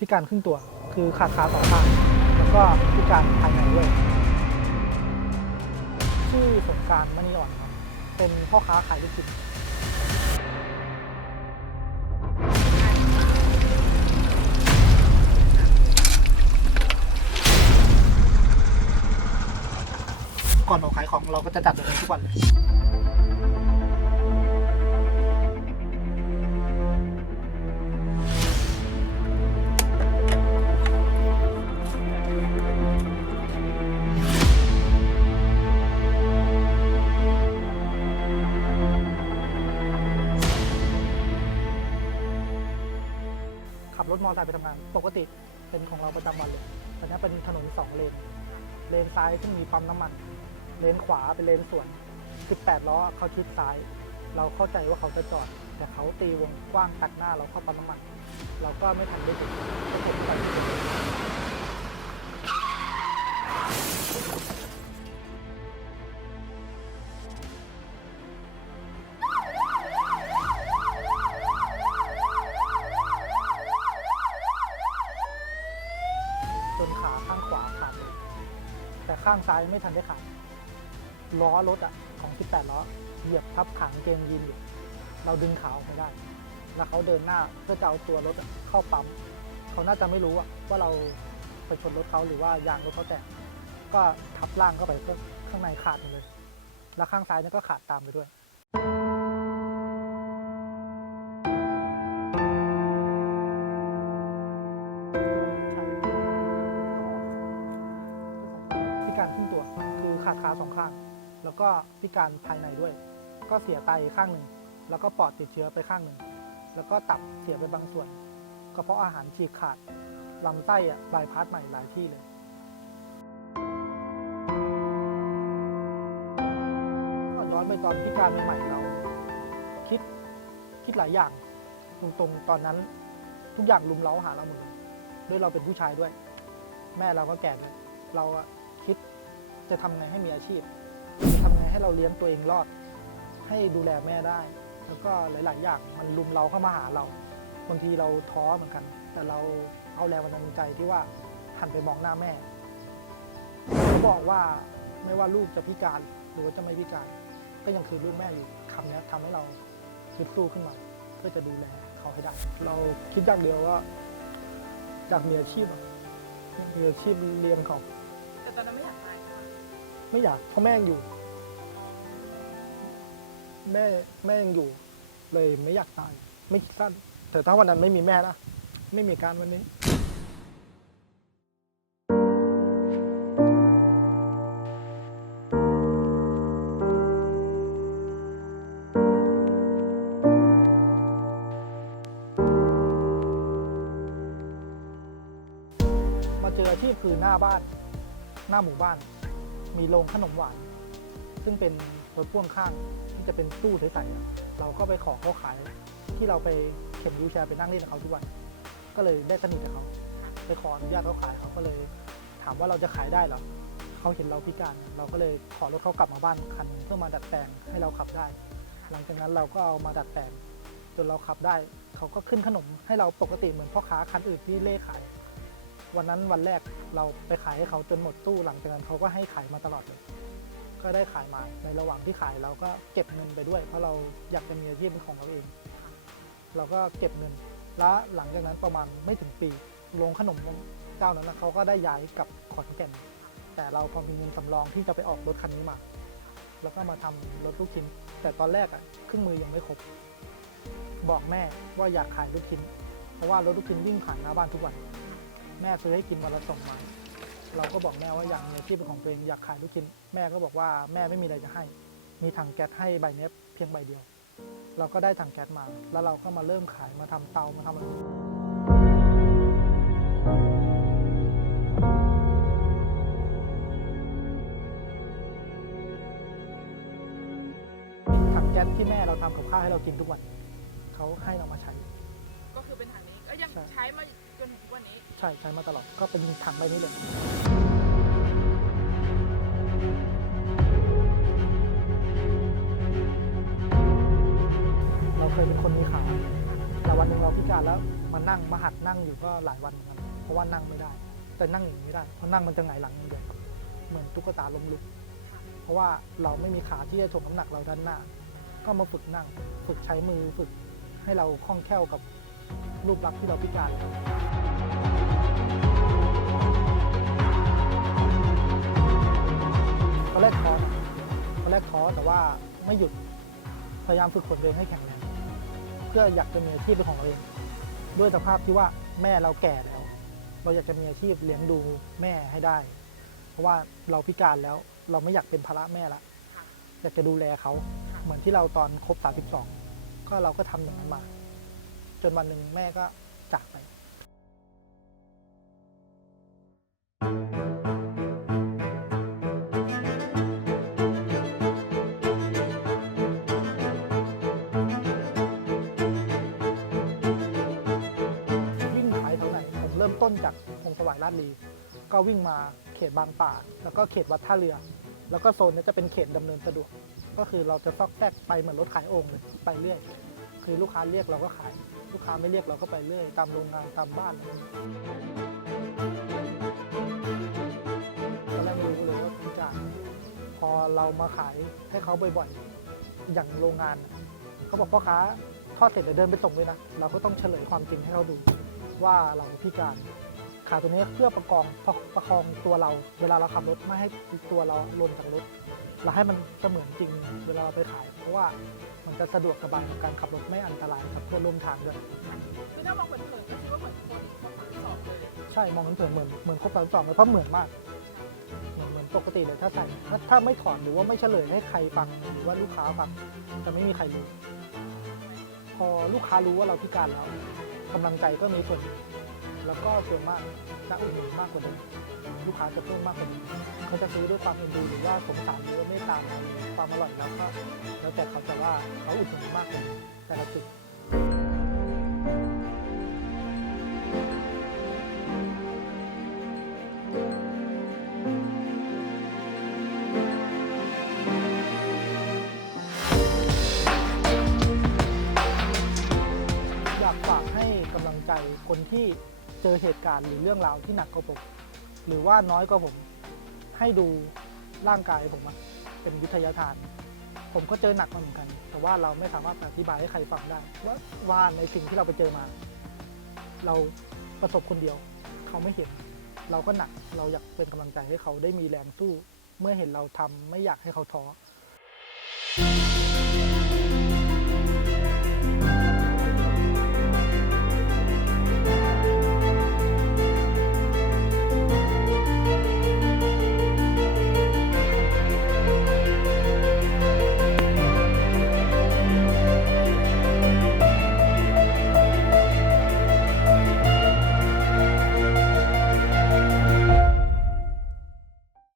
พิการครึ่งตัวคือขาดขาสองข้างแล้วก็พิการภายในด้วยชื่อสงการมณีอ่อนครับ เป็นพ่อค้าขายลูกชิ้นก่อนออกขายของเราก็จะจัดแบบนี้ทุกวันเลย มอเตอร์ไซค์ไปทำงานปกติเป็นของเราประจำวันเลยตอนนี้เป็นถนนสองเลน เลนซ้ายซึ่งมีปั๊มน้ำมัน เลนขวาเป็นเลนสวน 18 ล้อเขาชิดซ้าย เราเข้าใจว่าเขาจะจอด แต่เขาตีวงกว้างตัดหน้าเราเข้าปั๊มน้ำมัน เราก็ไม่ทันได้ถึงก็ผมไป ข้างซ้ายไม่ทันได้ขาดล้อรถอะของ 18 ล้อ เหยียบทับขังเกงยีนอยู่ เราดึงขาออกไม่ได้ แล้วเขาเดินหน้าเพื่อจะเอาตัวรถเข้าปั๊ม เขาน่าจะไม่รู้อะว่าเราไปชนรถเขาหรือว่ายางรถเขาแตก ก็ทับล่างเข้าไปข้างในขาดเลย แล้วข้างซ้ายนี่ก็ขาดตามไปด้วย การครึ่งตัว คือขาดขาสองข้าง แล้วก็พิการภายในด้วย ก็เสียไตข้างหนึ่ง แล้วก็ปอดติดเชื้อไปข้างหนึ่ง แล้วก็ตับเสียไปบางส่วนก็เพราะอาหารฉีกขาดลำไส้อะบายพาสใหม่หลายที่เลยก็ย้อนไปตอนพิการใหม่ๆเรา คิดคิดหลายอย่าง ตรงๆตอนนั้นทุกอย่างลุมเล้าหาเราหมดเลยด้วยเราเป็นผู้ชายด้วย แม่เราก็แก่ด้วยเราอะ จะทำไงให้มีอาชีพ จะทำไงให้เราเลี้ยงตัวเองรอด ให้ดูแลแม่ได้ แล้วก็หลาย ๆ อย่างมันลุมเราเข้ามาหาเรา บางทีเราท้อเหมือนกัน แต่เราเอาแรงบันดาลใจที่ว่าหันไปมองหน้าแม่เขาบอกว่าไม่ว่าลูกจะพิการหรือว่าจะไม่พิการ ก็ยังคือลูกแม่อยู่คำนี้ทำให้เราคิดสู้ขึ้นมา เพื่อจะดูแลเขาให้ได้ เราคิดอย่างเดียวว่าอยากมีอาชีพอมีอาชีพเลี้ยงเขาแต่ตอนนั้นไม่อยากตาย ไมไม่อยากเพราะแม่ยังอยู่ แม่แม่ยังอยู่ เลยไม่อยากตาย ไม่คิดสั้น แต่ถ้าวันนั้นไม่มีแม่นะไม่มีการวันนี้มาเจออาชีพคือหน้าบ้าน หน้าหมู่บ้าน มีโรงขนมหวาน ซึ่งเป็นรถพ่วงข้างที่จะเป็นตู้ใสๆเราก็ไปขอเขาขาย ที่เราไปเข็นวิวแชร์ไปนั่งเล่นกับเขาทุกวัน ก็เลยได้สนิทกับเขาไปขออนุญาตเขาขายเขาก็เลย ถามว่าเราจะขายได้หรอเขาเห็นเราพิการ เราก็เลยขอรถเขากลับมาบ้านคันเพื่อมาดัดแปลงให้เราขับได้ หลังจากนั้นเราก็เอามาดัดแปลงจนเราขับได้ เขาก็ขึ้นขนมให้เราปกติเหมือนพ่อค้าคันอื่นที่เล่ขาย วันนั้นวันแรกเราไปขายให้เขาจนหมดตู้หลังจากนั้นเขาก็ให้ขายมาตลอดเลยก็ได้ขายมาในระหว่างที่ขายเราก็เก็บเงินไปด้วย เพราะเราอยากจะมีอาชีพเป็นของเราเอง เราก็เก็บเงิน แล้วหลังจากนั้นประมาณไม่ถึงปีโรงขนมเจ้านั้นนะเขาก็ได้ย้ายกลับขอนแก่น แต่เราพอมีเงินสำรองที่จะไปออกรถคันนี้มา แล้วก็มาทำรถลูกชิ้น แต่ตอนแรกอะเครื่องมือยังไม่ครบ บอกแม่ว่าอยากขายลูกชิ้น เพราะว่ารถลูกชิ้นวิ่งผ่านหน้าบ้านทุกวัน แม่ซื้อให้กินวันละสองไม้เราก็บอกแม่ว่าอยากมีอาชีพเป็นของตัวเองอยากขายลูกชิ้นแม่ก็บอกว่าแม่ไม่มีอะไรจะให้ มีถังแก๊สให้ใบเนี้ยเพียงใบเดียว เราก็ได้ถังแก๊สมา แล้วเราก็มาเริ่มขายมาทำเตามาทำอะไรถังแก๊สที่แม่เราทำกับข้าวให้เรากินทุกวันเขาให้เรามาใช้ ก็คือเป็นถังนี้ก็ยังใช่ใช้มาจนถึงทุกวันนี้ ใช่ใช้มาตลอดก็เป็นถังใบนี้เลยเราเคยเป็นคนมีขาแต่วันหนึ่งเราพิการแล้วมานั่งมาหัดนั่งอยู่ก็หลายวันเหมือนกันเพราะว่านั่งไม่ได้ แต่นั่งอย่างนี้ได้เพราะนั่งมันจะหงายหลังอย่างเดียวครับเหมือนตุ๊กตาล้มลุกเพราะว่าเราไม่มีขาที่จะถ่วงน้ำหนักเราด้านหน้า ก็มาฝึกนั่ง ฝึกใช้มือฝึกให้เราคล่องแคล่วกับ รูปลักษณ์ที่เราพิการตอนแรกท้อนะตอนแรกท้อแต่ว่าไม่หยุดพยายามฝึกฝนตัวเองให้แข็งแรงเพื่ออยากจะมีอาชีพเป็นของเราเองด้วยสภาพที่ว่าแม่เราแก่แล้ว เราอยากจะมีอาชีพเลี้ยงดูแม่ให้ได้ เพราะว่าเราพิการแล้วเราไม่อยากเป็นภาระแม่ละค่ะอยากจะดูแลเขาค่ะเหมือนที่เราตอนครบ 32 ก็เราก็ทำอย่างนั้นมา จนวันหนึ่งแม่ก็จากไปวิ่งขายแถวไหนผมเริ่มต้นจากพงสวายลาดลี ก็วิ่งมาเขตบางป่า แล้วก็เขตวัดท่าเรือ แล้วก็โซนนี้จะเป็นเขตดำเนินสะดวก ก็คือเราจะซอกแซกไปเหมือนรถขายโอ่งเลยไปเรื่อย คือลูกค้าเรียกเราก็ขาย ลูกค้าไม่เรียกเราก็ไปเรื่อยตามโรงงานตามบ้านอะไรอย่างเงี้ยตอนแรกไม่รู้เลยว่าพิการพอเรามาขายให้เขาบ่อยๆ อย่างโรงงาน เขาบอกพ่อค้าทอดเสร็จเดี๋ยวเดินไปส่งด้วยนะ เราก็ต้องเฉลยความจริงให้เขาดูว่าเราพิการขาตัวนี้เพื่อประกองประประคองตัวเรา เวลาเราขับรถไม่ให้ตัวเราหล่นจากรถ เราให้มันเสมือนจริงเวลาเราไปขาย เพราะว่ามันจะสะดวกสบายในการขับรถไม่อันตรายกับเพื่อนร่วมทางด้วยคือถ้ามองเผินๆก็คิดว่าเหมือนคนคนสามสองเลยใช่มองเผินๆเหมือนเหมือนครบสามสองเลยเพราะเหมือนมากเหมือนเหมือนปกติเลยถ้าใส่ถ้าถ้าไม่ถอดหรือว่าไม่เฉลยให้ใครฟังหรือว่าลูกค้าฟังจะไม่มีใครรู้ พอลูกค้ารู้ว่าเราพิการแล้วกำลังใจก็มีส่วน แล้วก็ส่วนมากจะอุดหนุนมากกว่านี้ลูกค้าจะเพิ่มมากกว่านี้เขาจะซื้อด้วยความเอ็นดูหรือว่าสงสารหรือว่าเมตตาเราความอร่อยแล้วก็แล้วแต่เขาจะว่าเขาอุดหนุนมากกว่านี้แต่ละจุดอยากฝากให้กำลังใจคนที่ เจอเหตุการณ์หรือเรื่องราวที่หนักกว่าผม หรือว่าน้อยกว่าผม ให้ดูร่างกายผมเป็นวิทยาทาน ผมก็เจอหนักมาเหมือนกัน แต่ว่าเราไม่สามารถอธิบายให้ใครฟังได้ ว่าว่าในสิ่งที่เราไปเจอมา เราประสบคนเดียว เขาไม่เห็น เราก็หนักเราอยากเป็นกำลังใจให้เขาได้มีแรงสู้ เมื่อเห็นเราทำไม่อยากให้เขาท้อ